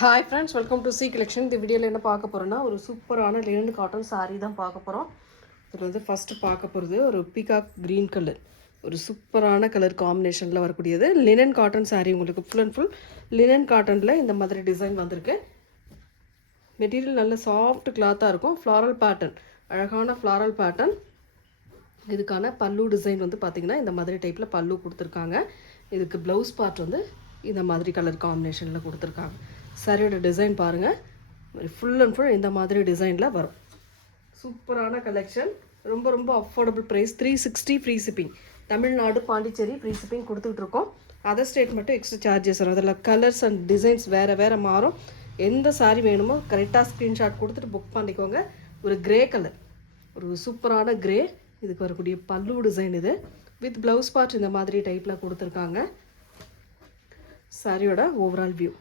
Hi friends, welcome to C collection. இந்த வீடியோவில் என்ன பார்க்க போகிறோன்னா, ஒரு சூப்பரான லினன் காட்டன் சாரீ தான் பார்க்க போகிறோம். இதில் வந்து ஃபஸ்ட்டு பார்க்க போகிறது ஒரு பீகாக் க்ரீன் கலர், ஒரு சூப்பரான கலர் காம்பினேஷனில் வரக்கூடியது லினன் காட்டன் சாரீ. உங்களுக்கு ஃபுல் அண்ட் ஃபுல் லினன் காட்டனில் இந்த மாதிரி டிசைன் வந்திருக்கு. மெட்டீரியல் நல்ல சாஃப்ட் கிளாத்தாக இருக்கும். ஃப்ளாரல் பேட்டர்ன், அழகான ஃப்ளாரல் பேட்டர்ன். இதுக்கான பல்லு டிசைன் வந்து பார்த்திங்கன்னா இந்த மாதிரி டைப்பில் பல்லு கொடுத்துருக்காங்க. இதுக்கு ப்ளவுஸ் பார்ட் வந்து இந்த மாதிரி கலர் காம்பினேஷனில் கொடுத்துருக்காங்க. சாரியோட டிசைன் பாருங்கள், ஃபுல் அண்ட் ஃபுல் இந்த மாதிரி டிசைனில் வரும். சூப்பரான கலெக்ஷன், ரொம்ப ரொம்ப affordable price. 360 free shipping. Tamil Nadu, Pondicherry free shipping கொடுத்துட்ருக்கோம். அதர் ஸ்டேட் மட்டும் எக்ஸ்ட்ரா சார்ஜஸ் வரும். அதில் கலர்ஸ் அண்ட் டிசைன்ஸ் வேறு மாறும். எந்த சாரீ வேணுமோ கரெக்டாக ஸ்க்ரீன்ஷாட் கொடுத்துட்டு புக் பண்ணிக்கோங்க. ஒரு கிரே கலர், ஒரு சூப்பரான கிரே. இதுக்கு வரக்கூடிய பல்லு டிசைன் இது. வித் ப்ளவுஸ் பார்ட் இந்த மாதிரி டைப்பில் கொடுத்துருக்காங்க. சாரியோட ஓவரால் வியூ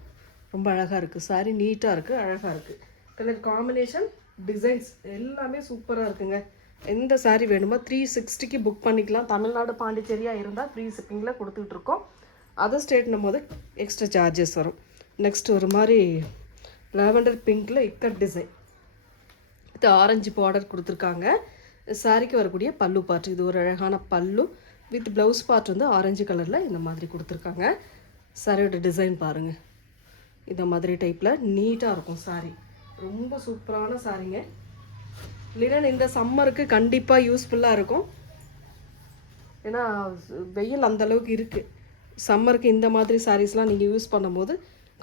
ரொம்ப அழகாக இருக்குது. சாரி நீட்டாக இருக்குது, அழகாக இருக்குது. கலர் காம்பினேஷன், டிசைன்ஸ் எல்லாமே சூப்பராக இருக்குங்க. எந்த சாரீ வேணுமோ 360க்கு புக் பண்ணிக்கலாம். தமிழ்நாடு, பாண்டிச்சேரியாக இருந்தால் ஃப்ரீ ஷிப்பிங்கில் கொடுத்துட்ருக்கோம். அதர் ஸ்டேட்னும் போது எக்ஸ்ட்ரா சார்ஜஸ் வரும். நெக்ஸ்ட் ஒரு மாதிரி லாவெண்டர் பிங்க்கில் இக்கட் டிசைன், இது ஆரஞ்சு பார்டர் கொடுத்துருக்காங்க. சாரிக்கு வரக்கூடிய பல்லு பார்ட், இது ஒரு அழகான பல்லு வித் ப்ளவுஸ் பார்ட் வந்து ஆரஞ்சு கலரில் இந்த மாதிரி கொடுத்துருக்காங்க. சாரியோட டிசைன் பாருங்கள், இந்த மாதிரி டைப்பில் நீட்டாக இருக்கும் சாரீ. ரொம்ப சூப்பரான சாரீங்க. லினன் இந்த சம்மருக்கு கண்டிப்பாக யூஸ்ஃபுல்லாக இருக்கும். ஏன்னா வெயில் அந்தளவுக்கு இருக்குது. சம்மருக்கு இந்த மாதிரி சாரீஸ்லாம் நீங்கள் யூஸ் பண்ணும்போது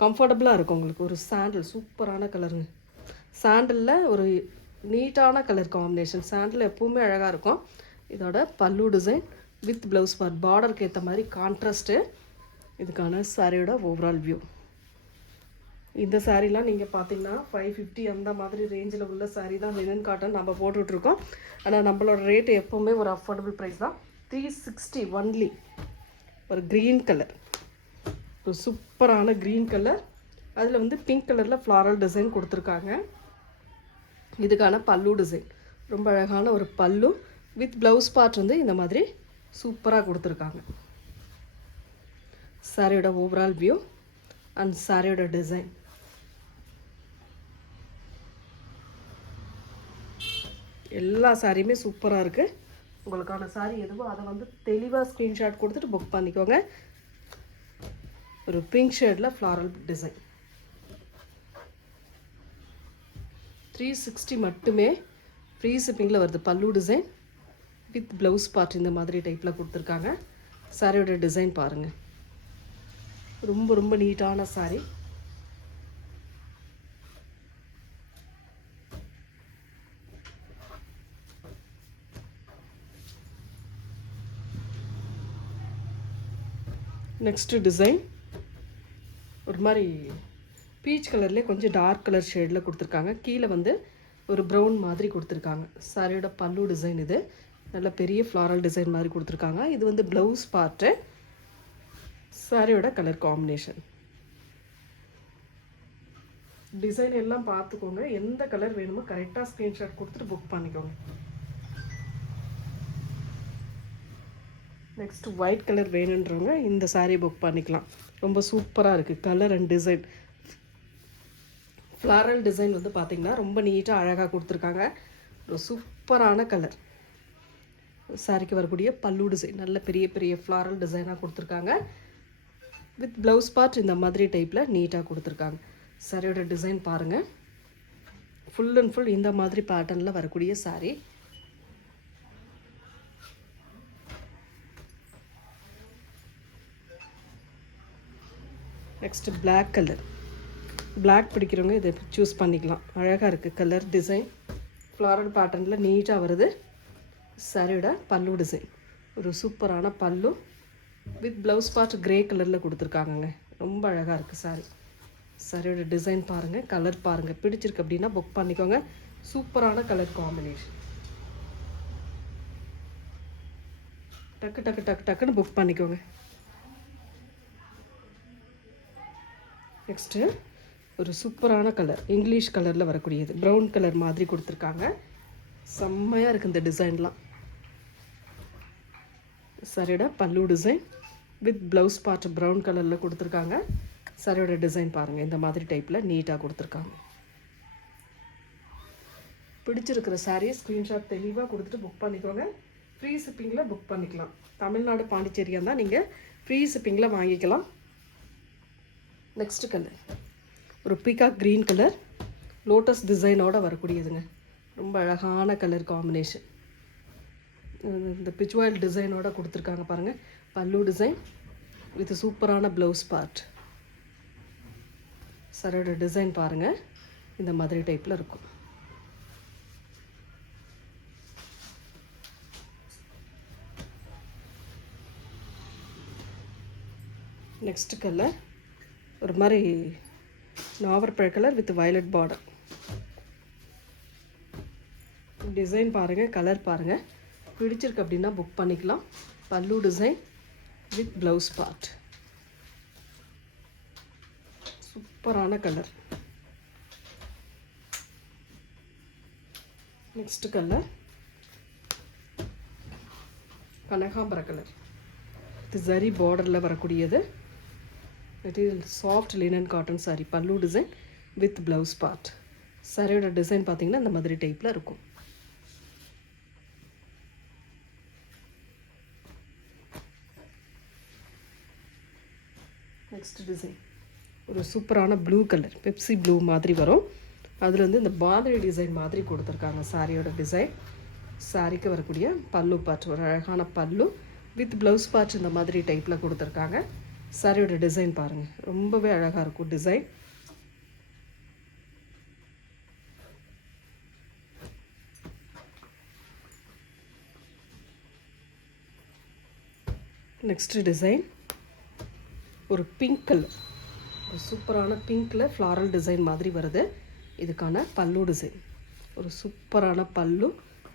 கம்ஃபர்டபுளாக இருக்கும் உங்களுக்கு. ஒரு சாண்டில், சூப்பரான கலருங்க. சாண்டலில் ஒரு நீட்டான கலர் காம்பினேஷன். சாண்டில் எப்போவுமே அழகாக இருக்கும். இதோட பல்லு டிசைன் வித் ப்ளவுஸ் பார்ட், பார்டருக்கு ஏற்ற மாதிரி கான்ட்ராஸ்ட்டு. இதுக்கான சாரியோட ஓவரால் வியூ. இந்த சாரீலாம் நீங்கள் பார்த்தீங்கன்னா 550 அந்த மாதிரி ரேஞ்சில் உள்ள சாரீ தான் லினன் காட்டன் நம்ம போட்டுட்ருக்கோம். ஆனால் நம்மளோட ரேட்டு எப்போவுமே ஒரு அஃபோர்டபுள் ப்ரைஸ் தான். 360 ஒன்லி. ஒரு க்ரீன் கலர், ஒரு சூப்பரான க்ரீன் கலர். அதில் வந்து பிங்க் கலரில் ஃப்ளாரல் டிசைன் கொடுத்துருக்காங்க. இதுக்கான பல்லு டிசைன் ரொம்ப அழகான ஒரு பல்லு வித் ப்ளவுஸ் பார்ட் வந்து இந்த மாதிரி சூப்பராக கொடுத்துருக்காங்க. சாரியோட ஓவரால் வியூ அண்ட் சாரியோட டிசைன். எல்லா சாரியுமே சூப்பராக இருக்குது. உங்களுக்கான சாரீ எதுவோ அதை வந்து தெளிவாக ஸ்க்ரீன்ஷாட் கொடுத்துட்டு புக் பண்ணிக்கோங்க. ஒரு பிங்க் ஷேடில் ஃப்ளாரல் டிசைன். 360 மட்டுமே ஃப்ரீ ஷிப்பிங்கில் வருது. பல்லு டிசைன் வித் ப்ளவுஸ் பார்ட் இந்த மாதிரி டைப்பில் கொடுத்துருக்காங்க. சாரியோட டிசைன் பாருங்கள், ரொம்ப ரொம்ப நீட்டான சாரீ. நெக்ஸ்ட்டு டிசைன் ஒரு மாதிரி பீச் கலர்லேயே கொஞ்சம் டார்க் கலர் ஷேடில் கொடுத்துருக்காங்க. கீழே வந்து ஒரு ப்ரௌன் மாதிரி கொடுத்துருக்காங்க. சாரியோட பல்லு டிசைன் இது. நல்ல பெரிய ஃப்ளாரல் டிசைன் மாதிரி கொடுத்துருக்காங்க. இது வந்து ப்ளவுஸ் பார்ட்டு. சாரியோட கலர் காம்பினேஷன், டிசைன் எல்லாம் பார்த்துக்கோங்க. எந்த கலர் வேணுமோ கரெக்டாக ஸ்க்ரீன்ஷாட் கொடுத்துட்டு புக் பண்ணிக்கோங்க. நெக்ஸ்ட் ஒயிட் கலர் வேணுன்றவங்க இந்த சாரீ புக் பண்ணிக்கலாம். ரொம்ப சூப்பராக இருக்குது colour and design. Floral design வந்து பார்த்திங்கன்னா ரொம்ப நீட்டாக அழகாக கொடுத்துருக்காங்க. ஒரு சூப்பரான கலர். சாரிக்கு வரக்கூடிய பல்லு டிசைன் நல்ல பெரிய பெரிய ஃப்ளாரல் டிசைனாக கொடுத்துருக்காங்க. வித் ப்ளவுஸ் பார்ட் இந்த மாதிரி டைப்பில் நீட்டாக கொடுத்துருக்காங்க. சாரியோட டிசைன் பாருங்கள், ஃபுல் அண்ட் ஃபுல் இந்த மாதிரி பேட்டர்னில் வரக்கூடிய sari. Next black colour. Black பிடிக்கிறவங்க இதை சூஸ் பண்ணிக்கலாம். அழகாக இருக்குது கலர் டிசைன். ஃப்ளாரல் பேட்டர்னில் நீட்டாக வருது. சாரியோட பல்லு டிசைன் ஒரு சூப்பரான pallu with blouse part grey கலரில் கொடுத்துருக்காங்கங்க. ரொம்ப அழகாக இருக்குது சாரீ. சாரியோட டிசைன் பாருங்கள், கலர் பாருங்கள். பிடிச்சிருக்கு அப்படின்னா புக் பண்ணிக்கோங்க. சூப்பரான கலர் காம்பினேஷன். டக்கு டக்கு டக்கு டக்குன்னு புக் பண்ணிக்கோங்க. நெக்ஸ்ட்டு ஒரு சூப்பரான கலர், இங்கிலீஷ் கலரில் வரக்கூடியது. ப்ரௌன் கலர் மாதிரி கொடுத்துருக்காங்க. செம்மையாக இருக்குது இந்த டிசைன்லாம். சாரியோட பல்லு design with blouse part brown கலரில் கொடுத்துருக்காங்க. சாரியோட டிசைன் பாருங்கள், இந்த மாதிரி டைப்பில் நீட்டாக கொடுத்துருக்காங்க. பிடிச்சிருக்கிற சாரியை ஸ்க்ரீன்ஷாட் தெளிவாக கொடுத்துட்டு புக் பண்ணிக்கோங்க. ஃப்ரீ ஷிப்பிங்கில் புக் பண்ணிக்கலாம். தமிழ்நாடு பாண்டிச்சேரியாக இருந்தால் நீங்கள் ஃப்ரீ ஷிப்பிங்கில் வாங்கிக்கலாம். நெக்ஸ்ட்டு கலர் ஒரு பீகாக் க்ரீன் கலர், லோட்டஸ் டிசைனோடு வரக்கூடியதுங்க. ரொம்ப அழகான கலர் காம்பினேஷன். இந்த பிச்வாயில் டிசைனோட கொடுத்துருக்காங்க பாருங்கள். பல்லு டிசைன் வித் சூப்பரான ப்ளவுஸ் பார்ட். சாரியோட டிசைன் பாருங்கள், இந்த மாதிரி டைப்பில் இருக்கும். நெக்ஸ்ட் கலர் ஒரு மாதிரி நாவற்பழ colour with violet border. Design பாருங்கள், கலர் பாருங்கள். பிடிச்சிருக்கு அப்படின்னா புக் பண்ணிக்கலாம். Pallu design with blouse part. சூப்பரான கலர். நெக்ஸ்ட் கலர் கனகாம்பர கலர். இது ஜரி பார்டரில் வரக்கூடியது. Material soft linen cotton sari. Pallu design with blouse part. சாரியோட டிசைன் பார்த்தீங்கன்னா இந்த மாதிரி டைப்பில் இருக்கும். நெக்ஸ்ட் டிசைன் ஒரு சூப்பரான ப்ளூ கலர், பெப்சி ப்ளூ மாதிரி வரும். அதில் வந்து இந்த பாதிரி டிசைன் மாதிரி கொடுத்துருக்காங்க சாரியோட டிசைன். சாரிக்கு வரக்கூடிய பல்லு பார்ட், ஒரு அழகான பல்லு வித் ப்ளவுஸ் பார்ட் இந்த மாதிரி டைப்பில் கொடுத்துருக்காங்க. சாரியோட டிசைன் பாருங்கள், ரொம்பவே அழகாக இருக்கும் டிசைன். நெக்ஸ்ட் டிசைன் ஒரு பிங்க் கலர், ஒரு சூப்பரான பிங்க்கில் ஃப்ளாரல் டிசைன் மாதிரி வருது. இதுக்கான பல்லு டிசைன் ஒரு சூப்பரான பல்லு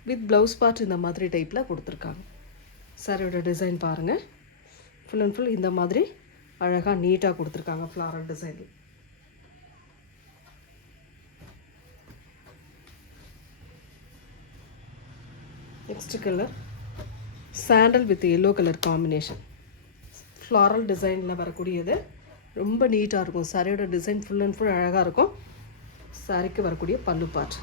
வித் ப்ளவுஸ் பார்ட் இந்த மாதிரி டைப்பில் கொடுத்துருக்காங்க. சாரியோட டிசைன் பாருங்கள், ஃபுல் அண்ட் ஃபுல் இந்த மாதிரி அழகாக நீட்டாக கொடுத்துருக்காங்க floral design. Next colour sandal with yellow colour combination. Floral டிசைனில் வரக்கூடியது. ரொம்ப நீட்டாக இருக்கும். சாரியோட டிசைன் ஃபுல் அண்ட் ஃபுல் அழகாக இருக்கும். சாரிக்கு வரக்கூடிய பல்லு பார்ட்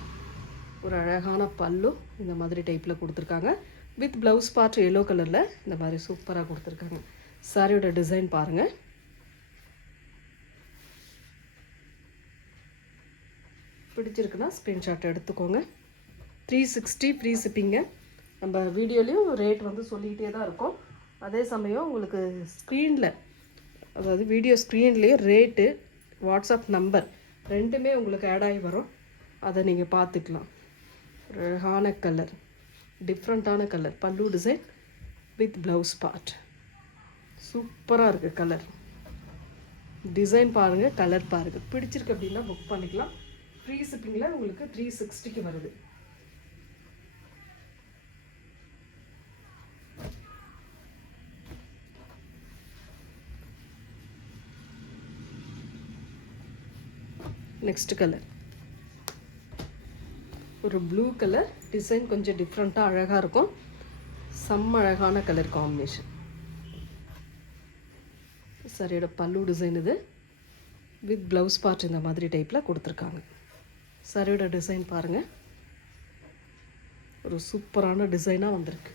ஒரு அழகான பல்லு இந்த மாதிரி டைப்பில் கொடுத்துருக்காங்க. வித் ப்ளவுஸ் பார்ட் எல்லோ கலரில் இந்த மாதிரி சூப்பராக கொடுத்துருக்காங்க. சாரியோட டிசைன் பாருங்கள். பிடிச்சிருக்குன்னா ஸ்க்ரீன்ஷாட் எடுத்துக்கோங்க. 360 ஃப்ரீ ஷிப்பிங்க. நம்ம வீடியோலேயும் ரேட் வந்து சொல்லிக்கிட்டே தான் இருக்கோம். அதே சமயம் உங்களுக்கு ஸ்க்ரீனில், அதாவது வீடியோ ஸ்க்ரீன்லேயே ரேட்டு, வாட்ஸ்அப் நம்பர் ரெண்டுமே உங்களுக்கு ஆட் ஆகி வரும். அதை நீங்கள் பார்த்துக்கலாம். அழகான கலர், டிஃப்ரெண்ட்டான கலர், பல்லு டிசைன் வித் ப்ளவுஸ் பார்ட். சூப்பராக இருக்குது கலர். டிசைன் பாருங்கள், கலர் பாருங்கள். பிடிச்சிருக்கு அப்படின்னா புக் பண்ணிக்கலாம். ஃப்ரீ ஷிப்பிங்கில் உங்களுக்கு 360க்கு வருது. நெக்ஸ்ட் கலர் ஒரு ப்ளூ கலர். டிசைன் கொஞ்சம் டிஃப்ரெண்ட்டாக அழகாக இருக்கும். செம்ம அழகான கலர் காம்பினேஷன். சாரியோட பல்லு டிசைன் இது வித் ப்ளவுஸ் பார்ட் இந்த மாதிரி டைப்பில் கொடுத்துருக்காங்க. சாரியோட டிசைன் பாருங்கள், ஒரு சூப்பரான டிசைனாக வந்திருக்கு.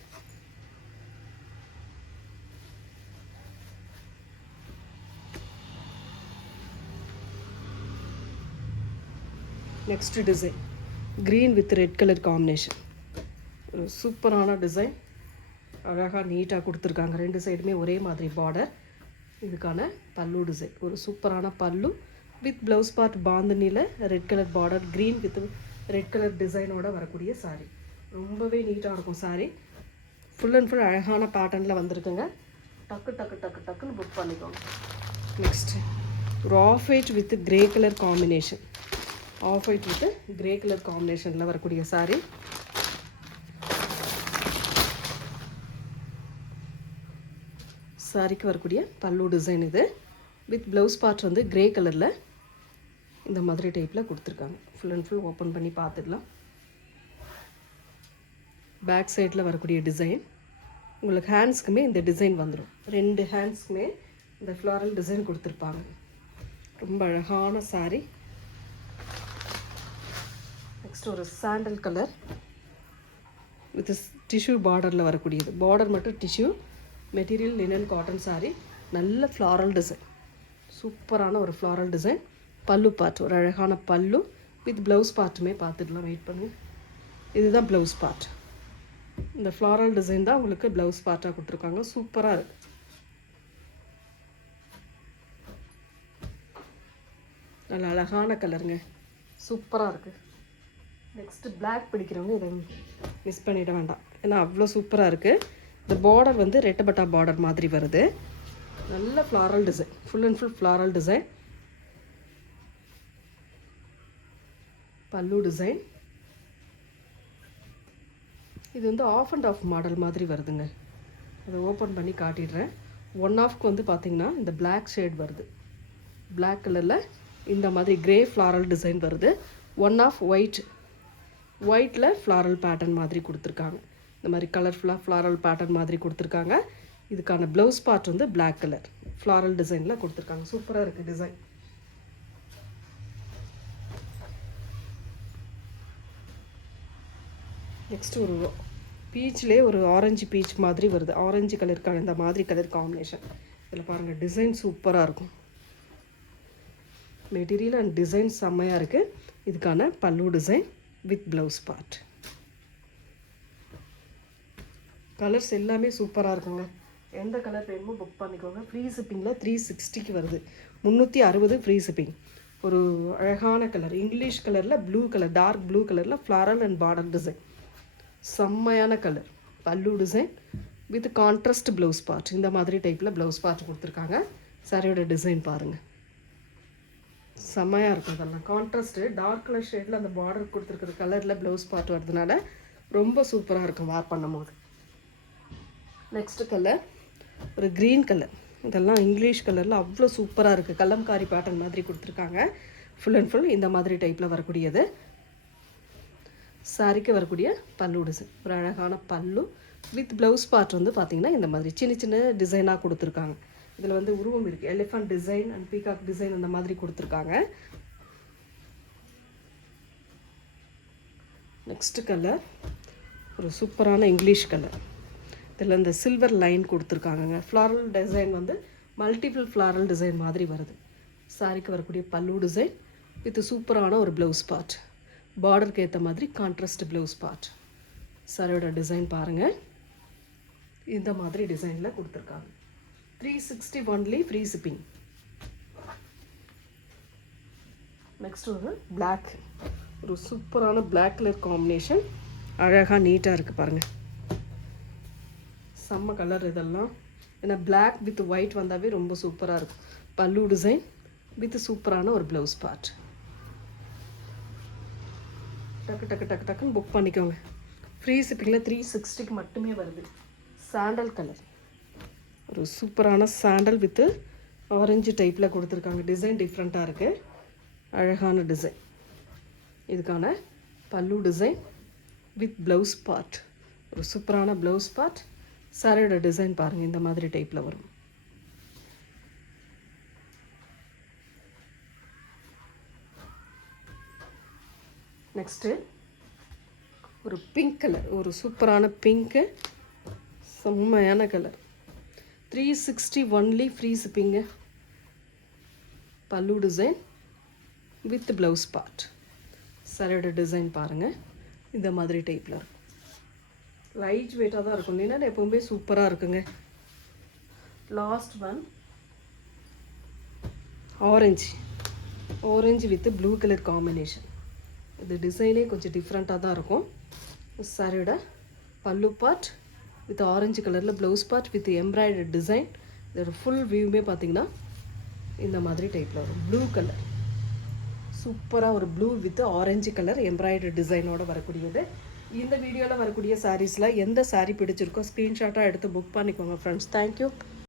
Next design green with red colour combination. ஒரு சூப்பரான டிசைன், அழகாக நீட்டாக கொடுத்துருக்காங்க. ரெண்டு சைடுமே ஒரே மாதிரி பார்டர். இதுக்கான பல்லு டிசைன் ஒரு சூப்பரான பல்லு வித் ப்ளவுஸ் பார்ட் பாந்தினியில் red colour border, green with red colour டிசைனோட வரக்கூடிய சாரீ. ரொம்பவே நீட்டாக இருக்கும் சாரீ. ஃபுல் அண்ட் ஃபுல் அழகான பேட்டர்னில் வந்திருக்குங்க. டக்கு டக்கு டக்கு டக்குன்னு புக் பண்ணிக்கோங்க. நெக்ஸ்ட்டு ஒரு off white with grey colour combination. Off white with grey colour காம்பினேஷனில் வரக்கூடிய சாரீ. சாரிக்கு வரக்கூடிய பல்லு டிசைன் இது வித் ப்ளவுஸ் பார்ட் வந்து கிரே கலரில் இந்த மாதிரி டைப்பில் கொடுத்துருக்காங்க. ஃபுல் அண்ட் ஃபுல் ஓப்பன் பண்ணி பார்த்துக்கலாம். பேக் சைடில் வரக்கூடிய டிசைன். உங்களுக்கு ஹேண்ட்ஸ்க்குமே இந்த டிசைன் வந்துடும். ரெண்டு ஹேண்ட்ஸ்க்குமே இந்த ஃப்ளாரல் டிசைன் கொடுத்துருப்பாங்க. ரொம்ப அழகான saree. நெக்ஸ்ட் ஒரு சாண்டல் கலர் வித் டிஷ்யூ பார்டரில் வரக்கூடியது. பார்டர் மட்டும் tissue, material linen cotton saree. நல்ல ஃப்ளாரல் டிசைன், சூப்பரான ஒரு ஃப்ளாரல் டிசைன். பல்லு பார்ட் ஒரு அழகான பல்லு வித் ப்ளவுஸ் பார்ட்டுமே பார்த்துடலாம். வெயிட் பண்ணுங்கள், இதுதான் ப்ளவுஸ் பார்ட். இந்த ஃப்ளாரல் டிசைன் தான் உங்களுக்கு ப்ளவுஸ் பார்ட்டாக கொடுத்துருக்காங்க. சூப்பராக இருக்குது. நல்ல அழகான கலருங்க, சூப்பராக இருக்குது. நெக்ஸ்ட்டு பிளாக் பிடிக்கிறவங்க இதை மிஸ் பண்ணிட வேண்டாம், ஏன்னா அவ்வளோ சூப்பராக இருக்குது. இந்த பார்டர் வந்து ரெட்டபட்டா பார்டர் மாதிரி வருது. நல்ல floral design, full and full floral design. பல்லு டிசைன் இது வந்து ஆஃப் அண்ட் ஆஃப் மாடல் மாதிரி வருதுங்க. அதை ஓப்பன் பண்ணி காட்டிடுறேன். ஒன் ஆஃப்க்கு வந்து பார்த்திங்கன்னா இந்த பிளாக் ஷேட் வருது, பிளாக் கலரில் இந்த மாதிரி கிரே ஃப்ளாரல் டிசைன் வருது. ஒன் ஆஃப் ஒயிட்டில் ஃப்ளாரல் பேட்டர்ன் மாதிரி கொடுத்துருக்காங்க. இந்த மாதிரி கலர்ஃபுல்லாக ஃப்ளாரல் பேட்டர்ன் மாதிரி கொடுத்துருக்காங்க. இதுக்கான ப்ளவுஸ் பார்ட் வந்து பிளாக் கலர் ஃப்ளாரல் டிசைனில் கொடுத்துருக்காங்க. சூப்பராக இருக்குது டிசைன். நெக்ஸ்ட் ஒரு பீச்லேயே ஒரு ஆரஞ்சு பீச் மாதிரி வருது. ஆரஞ்சு கலருக்கான இந்த மாதிரி கலர் காம்பினேஷன். இதில் பாருங்கள், டிசைன் சூப்பராக இருக்கும். மெட்டீரியல் அண்ட் டிசைன் செம்மையாக இருக்குது. இதுக்கான பல்லு design with blouse part. Colours எல்லாமே சூப்பராக இருக்குங்க. எந்த கலர் வேணுமோ புக் பண்ணிக்கோங்க. ஃப்ரீ ஷிப்பிங்கில் 360க்கு வருது. 360 ஃப்ரீ ஷிப்பிங். ஒரு அழகான கலர், இங்கிலீஷ் கலரில் ப்ளூ கலர், டார்க் ப்ளூ கலரில் ஃப்ளாரல் அண்ட் பார்டர் டிசைன். செம்மையான கலர். பல்லு design with contrast blouse part. இந்த மாதிரி டைப்பில் ப்ளவுஸ் பார்ட் கொடுத்துருக்காங்க. சாரியோட டிசைன் பாருங்கள், செம்மையாக இருக்கும். இதெல்லாம் கான்ட்ராஸ்ட்டு டார்க் கலர் ஷேடில் அந்த பார்டர் கொடுத்துருக்குற கலரில் ப்ளவுஸ் பார்ட் வரதுனால ரொம்ப சூப்பராக இருக்கும் வேர் பண்ணும் போது. நெக்ஸ்ட்டு கலர் ஒரு க்ரீன் கலர். இதெல்லாம் இங்கிலீஷ் கலரில் அவ்வளோ சூப்பராக இருக்குது. கலம்காரி பேட்டர்ன் மாதிரி கொடுத்துருக்காங்க. ஃபுல் அண்ட் ஃபுல் இந்த மாதிரி டைப்பில் வரக்கூடியது. சாரிக்கு வரக்கூடிய பல்லு டிசைன், ஒரு அழகான பல்லு வித் ப்ளவுஸ் பார்ட் வந்து பார்த்திங்கன்னா இந்த மாதிரி சின்ன சின்ன டிசைனாக கொடுத்துருக்காங்க. இதில் வந்து உருவம் இருக்குது, elephant design and peacock design அந்த மாதிரி கொடுத்துருக்காங்க. நெக்ஸ்ட்டு கலர் ஒரு சூப்பரான இங்கிலீஷ் கலர். இதில் இந்த சில்வர் லைன் கொடுத்துருக்காங்கங்க. ஃப்ளாரல் டிசைன் வந்து மல்டிபிள் ஃப்ளாரல் டிசைன் மாதிரி வருது. சாரிக்கு வரக்கூடிய பல்லு டிசைன் வித் சூப்பரான ஒரு ப்ளவுஸ் பார்ட். பார்டருக்கு ஏற்ற மாதிரி கான்ட்ராஸ்ட் ப்ளவுஸ் பார்ட். சாரியோட டிசைன் பாருங்கள், இந்த மாதிரி டிசைனில் கொடுத்துருக்காங்க. 360 ஒன்லி ஃப்ரீ ஷிப்பிங். நெக்ஸ்ட் ஒரு பிளாக், ஒரு சூப்பரான பிளாக் கலர் காம்பினேஷன். அழகாக நீட்டாக இருக்குது பாருங்கள், செம்ம கலர் இதெல்லாம். ஏன்னா பிளாக் வித் ஒயிட் வந்தாவே ரொம்ப சூப்பராக இருக்கும். பல்லு டிசைன் வித் சூப்பரான ஒரு ப்ளவுஸ் பார்ட். டக்கு டக்கு டக்கு டக்குன்னு புக் பண்ணிக்கோங்க. ஃப்ரீ ஷிப்பிங்கில் 360க்கு மட்டுமே வருது. சாண்டல் கலர், ஒரு சூப்பரான சாண்டல் வித்து ஆரஞ்சு டைப்பில் கொடுத்துருக்காங்க. டிசைன் டிஃப்ரெண்ட்டாக இருக்குது, அழகான டிசைன். இதுக்கான பல்லு டிசைன் வித் ப்ளவுஸ் பார்ட், ஒரு சூப்பரான ப்ளவுஸ் பார்ட். சாரியோட டிசைன் பாருங்கள், இந்த மாதிரி டைப்பில் வரும். நெக்ஸ்ட்டு ஒரு பிங்க் கலர், ஒரு சூப்பரான பிங்க்கு, செம்மையான கலர். 360 only free shipping. பல்லு டிசைன் வித் ப்ளவுஸ் பார்ட். சாரியோட டிசைன் பாருங்கள், இந்த மாதிரி டைப்பில் இருக்கும். லைட் வெயிட்டாக தான் இருக்கும். ஏன்னா எப்போவுமே சூப்பராக இருக்குங்க. Last one orange with blue colour combination. இது டிசைனே கொஞ்சம் டிஃப்ரெண்ட்டாக தான் இருக்கும். சாரியோட பல்லு பார்ட் வித் ஆரஞ்சு கலரில் blouse part with embroidery design. இதோட ஃபுல் வியூமே பார்த்திங்கன்னா இந்த மாதிரி டைப்பில் வரும். ப்ளூ கலர், சூப்பராக ஒரு blue with orange colour embroidery டிசைனோடு வரக்கூடியது. இந்த வீடியோவில் வரக்கூடிய சாரீஸில் எந்த சாரீ பிடிச்சிருக்கோ ஸ்க்ரீன்ஷாட்டாக எடுத்து புக் பண்ணிக்கோங்க ஃப்ரெண்ட்ஸ். தேங்க்யூ.